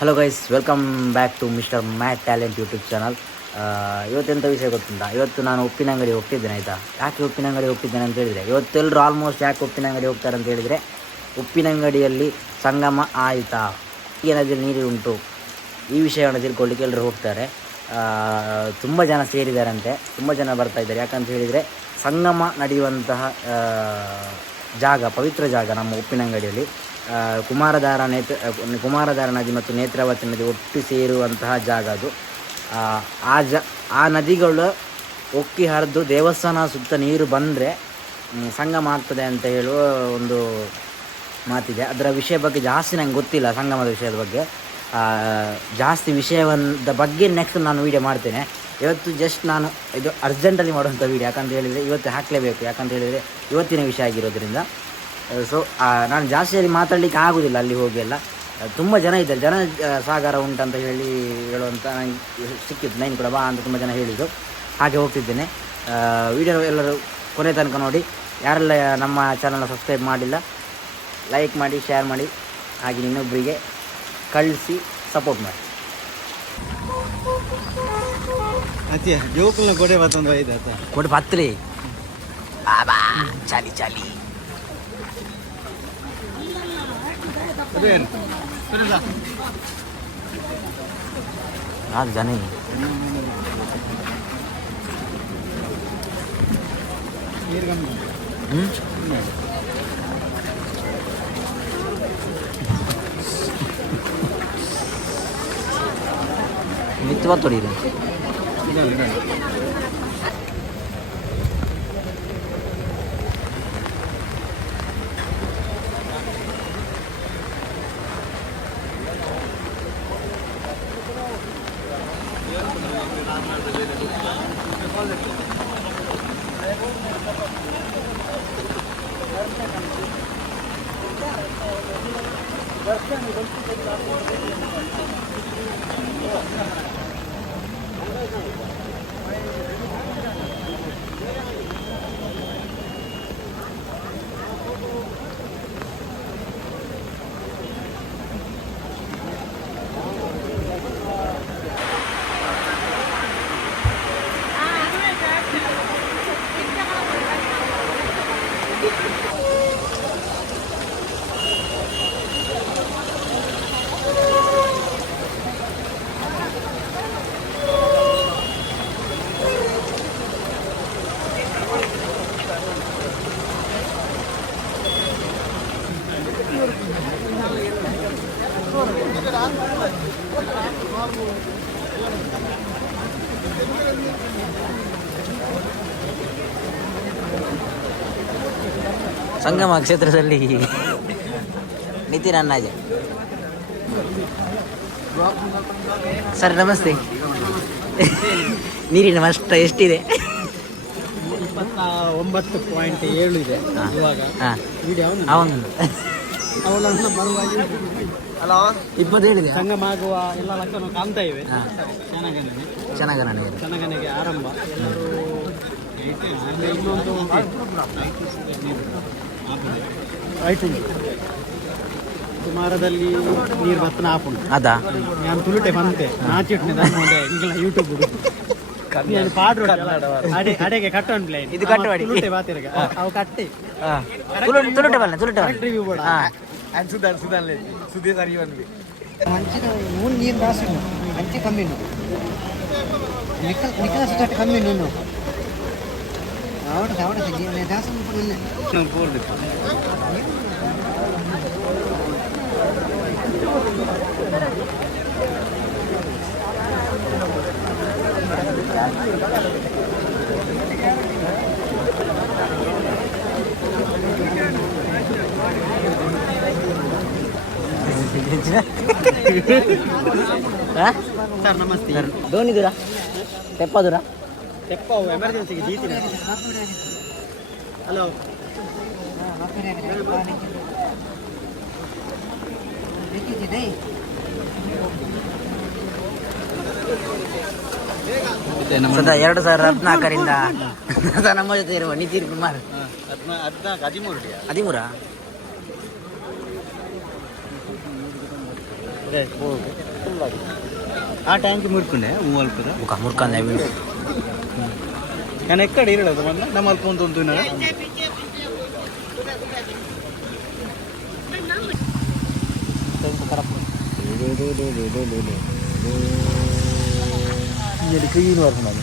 Hello guys, welcome back to mister Matt talent YouTube channel. ಇವತ್ತೆಂಥ ವಿಷಯ ಗೊತ್ತುಂಟಾ? ಇವತ್ತು ನಾನು ಉಪ್ಪಿನಂಗಡಿ ಹೋಗ್ತಿದ್ದೇನೆ, ಆಯಿತಾ. ಯಾಕೆ ಉಪ್ಪಿನಂಗಡಿ ಹೋಗ್ತಿದ್ದೇನೆ ಅಂತ ಹೇಳಿದರೆ, ಇವತ್ತೆಲ್ಲರೂ ಆಲ್ಮೋಸ್ಟ್ ಯಾಕೆ ಉಪ್ಪಿನಂಗಡಿ ಹೋಗ್ತಾರೆ ಅಂತ ಹೇಳಿದರೆ, ಉಪ್ಪಿನಂಗಡಿಯಲ್ಲಿ ಸಂಗಮ ಆಯಿತಾ, ಈ ನದಿಯಲ್ಲಿ ನೀರು ಉಂಟು, ಈ ವಿಷಯವನ್ನು ತಿಳ್ಕೊಳ್ಳಿಕ್ಕೆ ಎಲ್ಲರೂ ಹೋಗ್ತಾರೆ. ತುಂಬ ಜನ ಸೇರಿದಾರಂತೆ, ತುಂಬ ಜನ ಬರ್ತಾಯಿದ್ದಾರೆ. ಯಾಕಂತ ಹೇಳಿದರೆ ಸಂಗಮ ನಡೆಯುವಂತಹ ಜಾಗ, ಪವಿತ್ರ ಜಾಗ ನಮ್ಮ ಉಪ್ಪಿನಂಗಡಿಯಲ್ಲಿ. ಕುಮಾರಧಾರ ನದಿ ಮತ್ತು ನೇತ್ರಾವತಿ ನದಿ ಒಟ್ಟು ಸೇರುವಂತಹ ಜಾಗ ಅದು. ಆ ನದಿಗಳು ಒಕ್ಕಿ ಹರಿದು ದೇವಸ್ಥಾನ ಸುತ್ತ ನೀರು ಬಂದರೆ ಸಂಗಮ ಆಗ್ತದೆ ಅಂತ ಹೇಳುವ ಒಂದು ಮಾತಿದೆ. ಅದರ ವಿಷಯ ಬಗ್ಗೆ ಜಾಸ್ತಿ ನಂಗೆ ಗೊತ್ತಿಲ್ಲ, ಸಂಗಮದ ವಿಷಯದ ಬಗ್ಗೆ ಜಾಸ್ತಿ ವಿಷಯದ ಬಗ್ಗೆ ನೆಕ್ಸ್ಟ್ ನಾನು ವೀಡಿಯೋ ಮಾಡ್ತೇನೆ. ಇವತ್ತು ಜಸ್ಟ್ ನಾನು ಇದು ಅರ್ಜೆಂಟಲ್ಲಿ ಮಾಡುವಂಥ ವೀಡಿಯೋ, ಯಾಕಂತ ಹೇಳಿದರೆ ಇವತ್ತು ಹಾಕಲೇಬೇಕು, ಯಾಕಂತ ಹೇಳಿದರೆ ಇವತ್ತಿನ ವಿಷಯ ಆಗಿರೋದ್ರಿಂದ. ಸೊ ನಾನು ಜಾಸ್ತಿಯಲ್ಲಿ ಮಾತಾಡಲಿಕ್ಕೆ ಆಗೋದಿಲ್ಲ, ಅಲ್ಲಿ ಹೋಗಿ ಎಲ್ಲ ತುಂಬ ಜನ ಇದ್ದಾರೆ. ಜನ ಸಾಗರ ಉಂಟಂತ ಹೇಳುವಂಥ ನನಗೆ ಸಿಕ್ಕಿತ್ತು, ನೈನ್ ಕೂಡ ಬಾ ಅಂತ ತುಂಬ ಜನ ಹೇಳಿದರು. ಹಾಗೆ ಹೋಗ್ತಿದ್ದೇನೆ. ವೀಡಿಯೋ ಎಲ್ಲರೂ ಕೊನೆ ತನಕ ನೋಡಿ. ಯಾರೆಲ್ಲ ನಮ್ಮ ಚಾನಲ್ನ ಸಬ್ಸ್ಕ್ರೈಬ್ ಮಾಡಿಲ್ಲ, ಲೈಕ್ ಮಾಡಿ, ಶೇರ್ ಮಾಡಿ, ಹಾಗೆ ಇನ್ನೊಬ್ಬರಿಗೆ ಕಳಿಸಿ ಸಪೋರ್ಟ್ ಮಾಡಿ. ಕೊಡೆ ಬತ್ತಲಿ ಚಾಲಿ ಚಾಲಿ आज जाने मित्वा तोड़ी ಸಂಗಮ ಕ್ಷೇತ್ರದಲ್ಲಿ ನಿತಿನ್ ಅಣ್ಣಾಜೆ ಸರ್, ನಮಸ್ತೆ. ನೀರಿನ ಮಟ್ಟ ಎಷ್ಟಿದೆ? 29.7 ಇದೆ ಇವಾಗ. ಅವನು 27 ಇದೆ. ಸಂಗಮ ಆಗುವ ಎಲ್ಲ ಲಕ್ಷಣ ಕಾಣ್ತಾ ಇವೆ. ಚೆನ್ನಾಗಿ ಆರಂಭ. ಇನ್ನೊಂದು ಸುಮಾರದಲ್ಲಿ ನೀರು ಬತ್ತನ ಆಪುಂಡು ಅದಾ ನಾನು ತುಳುಟೆ ಬಂತೆ ನಾಚಿಟ್ನೆ ದಂಡೆ ಇಂಗ್ಲ ಯೂಟ್ಯೂಬ್ ನಾನು ಪಾಡ್ರು ಅಡೆಗೆ ಕಟ್ಟು ಅನ್ಪ್ಲೇ ಇದು ಕಟ್ಟು ಮಾಡಿ ತುಳುಟೆ ಬಾತಿರಗ ಅವು ಕಟ್ಟಿ ತುಳುಟೆ ಬಲ್ಲ ರಿವ್ಯೂ ಬೋಡ and Sudan Sudhi sari vanvi ಮಂಚಿನ ಮೂರು ನೀರು ರಾಸಿ ಮಂಚಿ ಕಮ್ಮಿ ನಿಖಲ ಸುತ್ತ ಕಮ್ಮಿ ನೀನು ಆವಡ ದಾಸ ಸರ್ ನಮಸ್ತೆ. ಧೋನಿ ದೂರ ತೆಪ್ಪ ದೂರ ತೆಪ್ಪ ಎಮರ್ಜೆನ್ಸಿಗೆ ಜೀತಿನ. ಹಲೋ ಸದಾ 2014ರಿಂದ ನಮ್ಮ ಜೊತೆ ಇರುವ ನಿತಿನ್ ಕುಮಾರ್ 13 ಹೋಗು ಆ ಟ್ಯಾಂಕ್ ಮುರ್ಕೊಂಡೆ ಹೂ ಅಲ್ಪದ ಮುಖ ಮುರ್ಕಂದೆ ನಾನು ಎಕ್ಕಡೆ ಇರಳದು ಮೊನ್ನೆ ನಮ್ಮ ಅಲ್ಪ ಒಂದು ಕ್ಲೀನ್ ವರ್ಕ್ ಮಾಡಿ